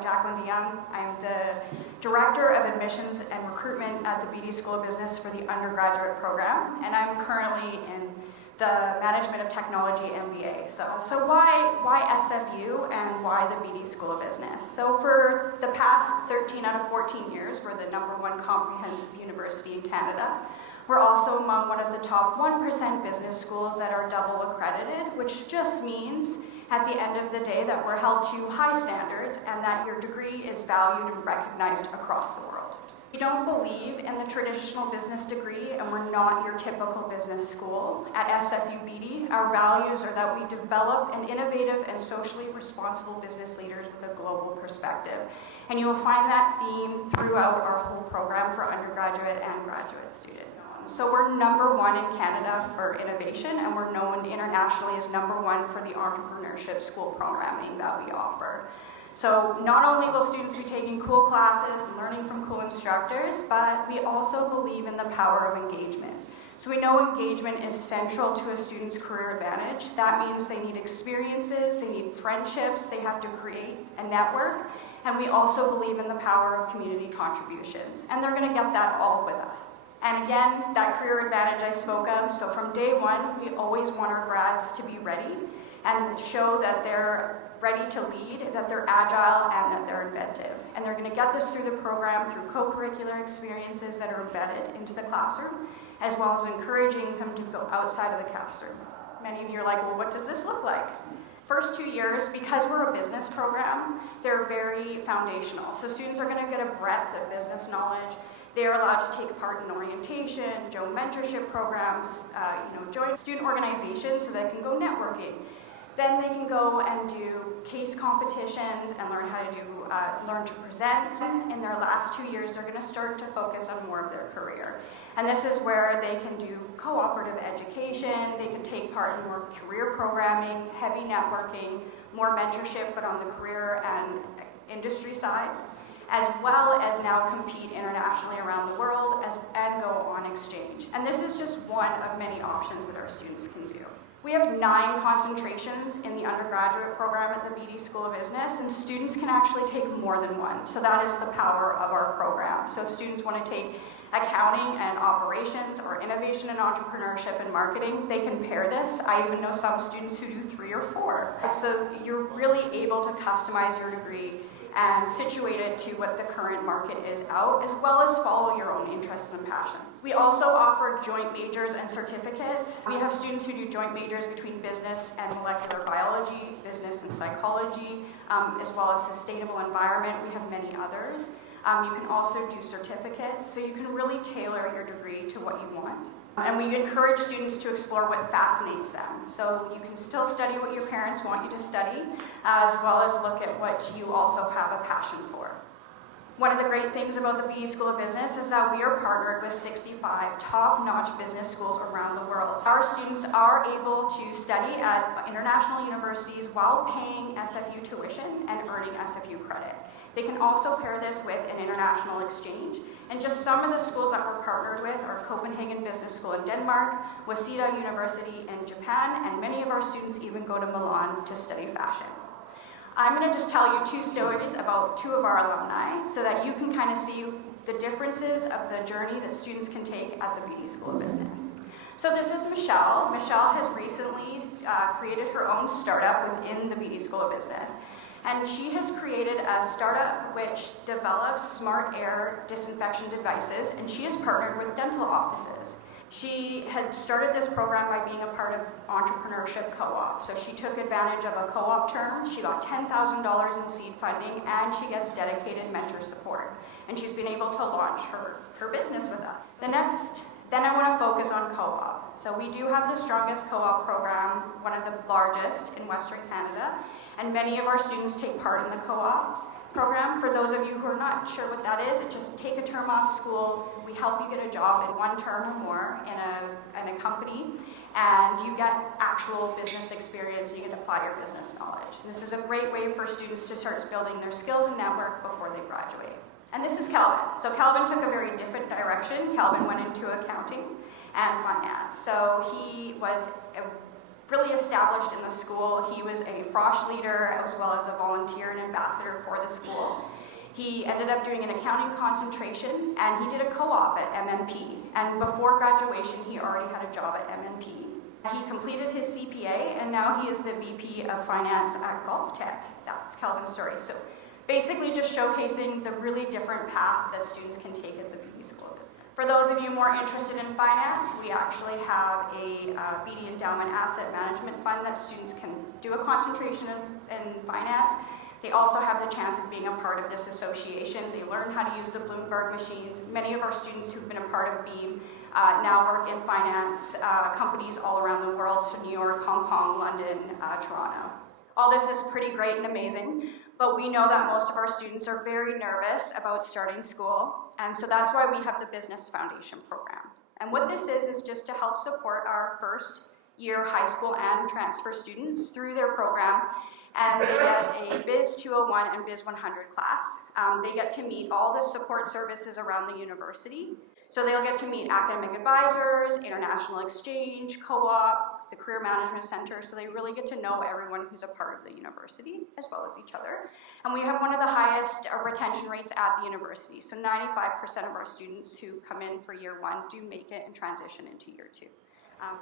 I'm Jacqueline DeYoung. I'm the Director of Admissions and Recruitment at the BD School of Business for the undergraduate program, and I'm currently in the Management of Technology MBA. So why SFU and why the BD School of Business? So for the past 13 out of 14 years, we're the #1 comprehensive university in Canada. We're also among one of the top 1% business schools that are double accredited, which just means at the end of the day that we're held to high standards and that your degree is valued and recognized across the world. We don't believe in the traditional business degree, and we're not your typical business school. At SFU BD, our values are that we develop an innovative and socially responsible business leaders with a global perspective. And you will find that theme throughout our whole program for undergraduate and graduate students. So we're #1 in Canada for innovation, and we're known internationally as #1 for the entrepreneurship school programming that we offer. So not only will students be taking cool classes and learning from cool instructors, but we also believe in the power of engagement. So we know engagement is central to a student's career advantage. That means they need experiences, they need friendships, they have to create a network, and we also believe in the power of community contributions. And they're going to get that all with us. And again, that career advantage I spoke of, so from day one, we always want our grads to be ready and show that they're ready to lead, that they're agile, and that they're inventive. And they're going to get this through the program through co-curricular experiences that are embedded into the classroom, as well as encouraging them to go outside of the classroom. Many of you are like, well, what does this look like? First 2 years, because we're a business program, they're very foundational. So students are going to get a breadth of business knowledge. They are allowed to take part in orientation, join mentorship programs, join student organizations so they can go networking. Then they can go and do case competitions and learn how to learn to present. And in their last 2 years, they're going to start to focus on more of their career. And this is where they can do cooperative education, they can take part in more career programming, heavy networking, more mentorship, but on the career and industry side, as well as now compete internationally around the world and go on exchange. And this is just one of many options that our students can do. We have 9 concentrations in the undergraduate program at the BD School of Business, and students can actually take more than one. So that is the power of our program. So if students want to take accounting and operations or innovation and entrepreneurship and marketing, they can pair this. I even know some students who do 3 or 4. So you're really able to customize your degree and situate it to what the current market is out, as well as follow your own interests and passions. We also offer joint majors and certificates. We have students who do joint majors between business and molecular biology, business and psychology, as well as sustainable environment. We have many others. You can also do certificates, so you can really tailor your degree to what you want. And we encourage students to explore what fascinates them. So you can still study what your parents want you to study, as well as look at what you also have a passion for. One of the great things about the BD School of Business is that we are partnered with 65 top-notch business schools around the world. Our students are able to study at international universities while paying SFU tuition and earning SFU credit. They can also pair this with an international exchange. And just some of the schools that we're partnered with are Copenhagen Business School in Denmark, Waseda University in Japan, and many of our students even go to Milan to study fashion. I'm going to just tell you 2 stories about 2 of our alumni so that you can kind of see the differences of the journey that students can take at the BD School of Business. So this is Michelle. Michelle has recently created her own startup within the BD School of Business. And she has created a startup which develops smart air disinfection devices, and she has partnered with dental offices. She had started this program by being a part of entrepreneurship co-op. So she took advantage of a co-op term, she got $10,000 in seed funding, and she gets dedicated mentor support. And she's been able to launch her business with us. Then I want to focus on co-op. So we do have the strongest co-op program, one of the largest in Western Canada, and many of our students take part in the co-op program. For those of you who are not sure what that is, it just take a term off school. We help you get a job in 1 term or more in a company, and you get actual business experience and you can apply your business knowledge. And this is a great way for students to start building their skills and network before they graduate. And this is Kelvin. So Kelvin took a very different direction. Kelvin went into accounting and finance. So he was really established in the school. He was a Frosh leader as well as a volunteer and ambassador for the school. He ended up doing an accounting concentration, and he did a co-op at MNP. And before graduation, he already had a job at MNP. He completed his CPA, and now he is the VP of Finance at Gulf Tech. That's Kelvin's story. So basically just showcasing the really different paths that students can take at the BD School of Business. For those of you more interested in finance, we actually have a BD Endowment Asset Management Fund that students can do a concentration in finance. They also have the chance of being a part of this association. They learn how to use the Bloomberg machines. Many of our students who've been a part of BEAM now work in finance companies all around the world, so New York, Hong Kong, London, Toronto. All this is pretty great and amazing, but we know that most of our students are very nervous about starting school, and so that's why we have the Business Foundation program. And what this is just to help support our first year high school and transfer students through their program. And they get a Biz 201 and Biz 100 class. They get to meet all the support services around the university. So they'll get to meet academic advisors, international exchange, co-op, the Career Management Center. So they really get to know everyone who's a part of the university as well as each other. And we have one of the highest retention rates at the university. So 95% of our students who come in for year one do make it and transition into year two.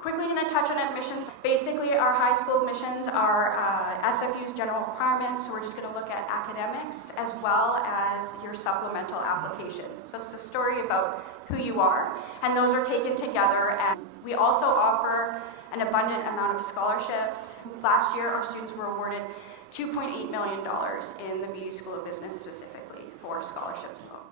Quickly going to touch on admissions. Basically, our high school admissions are SFU's general requirements, so we're just going to look at academics as well as your supplemental application. So it's the story about who you are, and those are taken together. And we also offer an abundant amount of scholarships. Last year, our students were awarded $2.8 million in the BD School of Business specifically for scholarships alone.